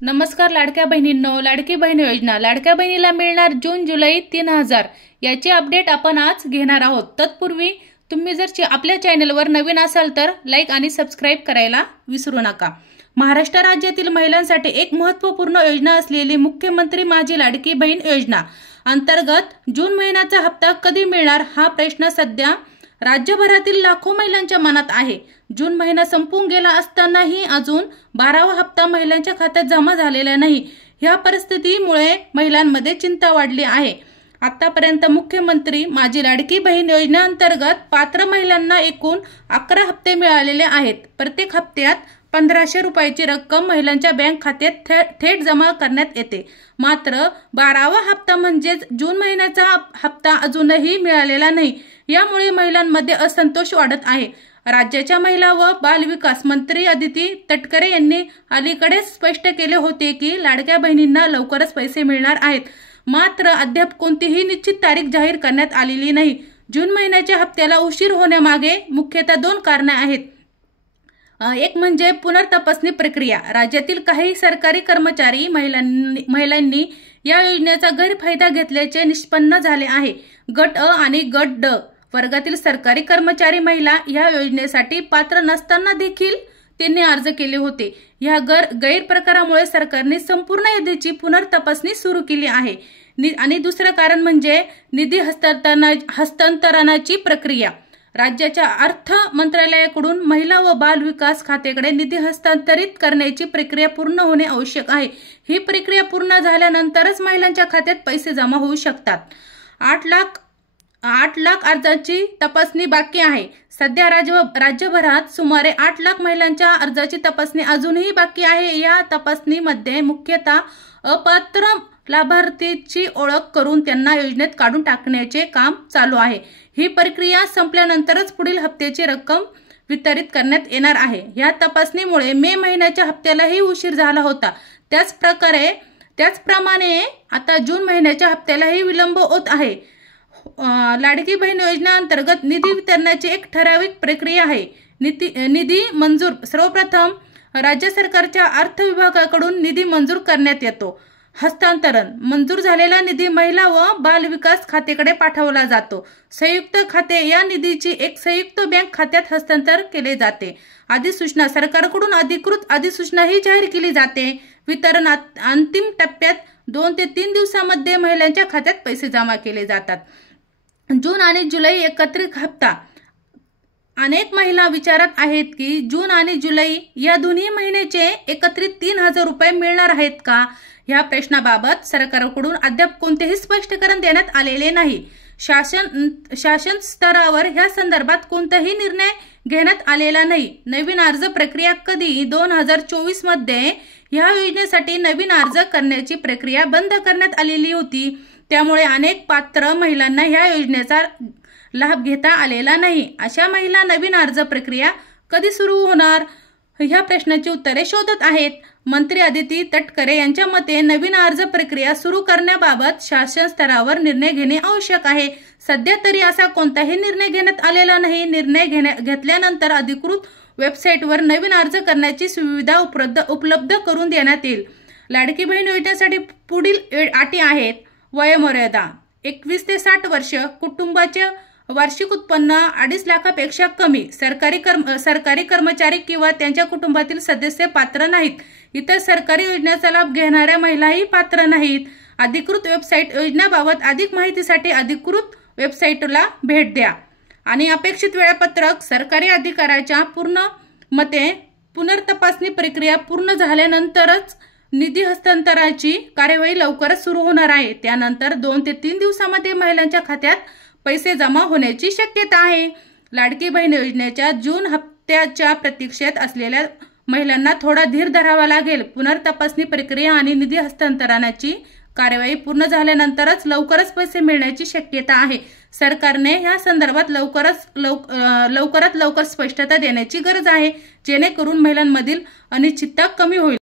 नमस्कार लाडक्या बहिणींनो, लाडकी बहीण योजना लाडक्या बहिणीला मिळणार जून जुलै 3000 याची अपडेट आपण आज घेणार आहोत। तत्पूर्वी तुम्ही जर आपल्या चॅनलवर नवीन असाल तर लाईक आणि सबस्क्राइब करायला विसरू नका। महाराष्ट्र राज्यातील महिलांसाठी एक महत्त्वपूर्ण योजना असलेली मुख्यमंत्री माझी लाडकी बहीण योजना अंतर्गत जून महिन्याचा हप्ता कधी मिळणार हा प्रश्न सध्या राज्यभरातील लाखो महिलांच्या मनात आहे। जून महिना संपून गेला असतानाही अजून 12वा हप्ता महिलांच्या खात्यात जमा झालेला नाही। या परिस्थितीमुळे महिलांमध्ये चिंता वाढली आहे। आतापर्यंत मुख्यमंत्री माझी लाडकी बहीण योजनेअंतर्गत पात्र महिलांना एकूण 11 हप्ते मिळालेले आहेत। प्रत्येक हप्त्यात 1500 रुपयाची रक्कम महिलांच्या बँक खात्यात थेट जमा करण्यात येते। मात्र 12वा हप्ता म्हणजेच जून महिन्याचा हप्ता अजूनही मिळालेला नाही। यामुळे महिलांमध्ये असंतोष वाढत आहे। राज्याच्या महिला व बाल विकास मंत्री अदिती तटकरे यांनी अलीकडेच स्पष्ट केले होते की लाडक्या बहिणींना लवकरच पैसे मिळणार आहेत। मात्र अद्याप कोणतीही निश्चित तारीख जाहीर करण्यात आलेली नाही। जून महिन्याच्या हप्त्याला उशीर होण्यामागे मुख्यतः 2 कारणे आहेत। एक म्हणजे पुनर्तपासणी प्रक्रिया। राज्यातील काही सरकारी कर्मचारी महिलांनी या योजनेचा गैरफायदा घेतल्याचे निष्पन्न झाले आहे। गट अ आणि गट ड वर्गातील सरकारी कर्मचारी महिला या योजनेसाठी पात्र नसताना देखील त्यांनी अर्ज केले होते। या गैरप्रकारामुळे सरकारने संपूर्ण यादीची पुनर्तपासणी सुरू केली आहे। आणि दुसरे कारण म्हणजे निधी हस्तांतरणाची प्रक्रिया। राज्याच्या अर्थ मंत्रालयाकडून महिला व बाल विकास खात्याकडे निधी हस्तांतरित करण्याची प्रक्रिया पूर्ण होणे आवश्यक आहे। ही प्रक्रिया पूर्ण झाल्यानंतरच महिलांच्या खात्यात पैसे जमा होऊ शकतात। 8 लाख अर्जाची तपासणी बाकी आहे। सध्या राज्यभरात सुमारे 8 लाख महिलांच्या अर्जाची तपासणी अजूनही बाकी आहे। या तपासणीमध्ये मुख्यतः अपात्र लाभार्थीची ओळख करून त्यांना योजनेत काढून टाकण्याचे काम चालू आहे। ही प्रक्रिया संपल्यानंतरच पुढील हप्त्याची रक्कम वितरित करण्यात येणार आहे। या तपासणीमुळे मे महिन्याच्या हप्त्यालाही उशीर झाला होता। त्याचप्रमाणे आता जून महिन्याच्या हप्त्यालाही विलंब होत आहे। लाडकी बहीण योजनेअंतर्गत निधी वितरणाची एक ठराविक प्रक्रिया आहे। निधी मंजूर सर्वप्रथम राज्य सरकारच्या अर्थ विभागाकडून निधी मंजूर करण्यात येतो। हस्तांतरण मंजूर झालेला निधी महिला व बाल विकास खात्याकडे पाठवला जातो। संयुक्त खाते या निधीची एक संयुक्त बँक खात्यात हस्तांतर केले जाते। अधिसूचना सरकारकडून अधिकृत अधिसूचनाही जाहीर केली जाते। वितरण अंतिम टप्प्यात 2 ते 3 दिवसांमध्ये महिलांच्या खात्यात पैसे जमा केले जातात। जून आणि जुलै एकत्रित हप्ता। अनेक महिला विचारत आहेत की जून आणि जुलै या दोन्ही महिन्याचे एकत्रित 3000 रुपये मिळणार आहेत का? या प्रश्नाबाबत सरकारकडून अद्याप कोणतेही स्पष्टीकरण देण्यात आलेले नाही। शासन स्तरावर या संदर्भात कोणताही निर्णय घेण्यात आलेला नाही। नवीन अर्ज प्रक्रिया कधी 2024 मध्ये या योजनेसाठी नवीन अर्ज करण्याची प्रक्रिया बंद करण्यात आलेली होती। त्यामुळे अनेक पात्र महिलांना या योजनेचा लाभ घेता आलेला नाही। अशा महिला नवीन अर्ज प्रक्रिया कधी सुरू होणार ह्या प्रश्नाची उत्तरे शोधत आहेत। मंत्री अदिती तटकरे यांच्या मते नवीन अर्ज प्रक्रिया सुरू करण्याबाबत शासन स्तरावर निर्णय घेणे आवश्यक आहे। सध्या तरी असा कोणताही निर्णय घेण्यात आलेला नाही। निर्णय घेतल्यानंतर अधिकृत वेबसाईटवर नवीन अर्ज करण्याची सुविधा उपलब्ध करून देण्यात येईल। लाडकी बहीण योजनेसाठी पुढील अटी आहेत। वयोमर्यादा 21 ते 60 वर्ष, कुटुंबाचे वार्षिक उत्पन्न 2.5 लाखापेक्षा कमी, सरकारी कर्मचारी किंवा त्यांच्या कुटुंबातील सदस्य पात्र नाहीत। इतर सरकारी योजनेचा लाभ घेणाऱ्या महिलाही पात्र नाहीत। अधिकृत वेबसाईट योजनेबाबत अधिक माहितीसाठी अधिकृत वेबसाईटला भेट द्या। आणि अपेक्षित वेळापत्रक सरकारी अधिकाऱ्याच्या मते पुनर्तपासणी प्रक्रिया पूर्ण झाल्यानंतरच निधी हस्तांतरणाची कार्यवाही लवकरच सुरू होणार आहे। त्यानंतर 2 ते 3 दिवसांमध्ये महिलांच्या खात्यात पैसे जमा होण्याची शक्यता आहे। लाडकी बहीण योजनेच्या जून हप्त्याच्या प्रतीक्षेत असलेल्या महिलांना थोडा धीर धरावा लागेल। पुनर्तपासणी प्रक्रिया आणि निधी हस्तांतरणाची कार्यवाही पूर्ण झाल्यानंतरच लवकरच पैसे मिळण्याची शक्यता आहे। सरकारने या संदर्भात लवकरात लवकर स्पष्टता देण्याची गरज आहे, जेणेकरून महिलांमधील अनिश्चितता कमी होईल।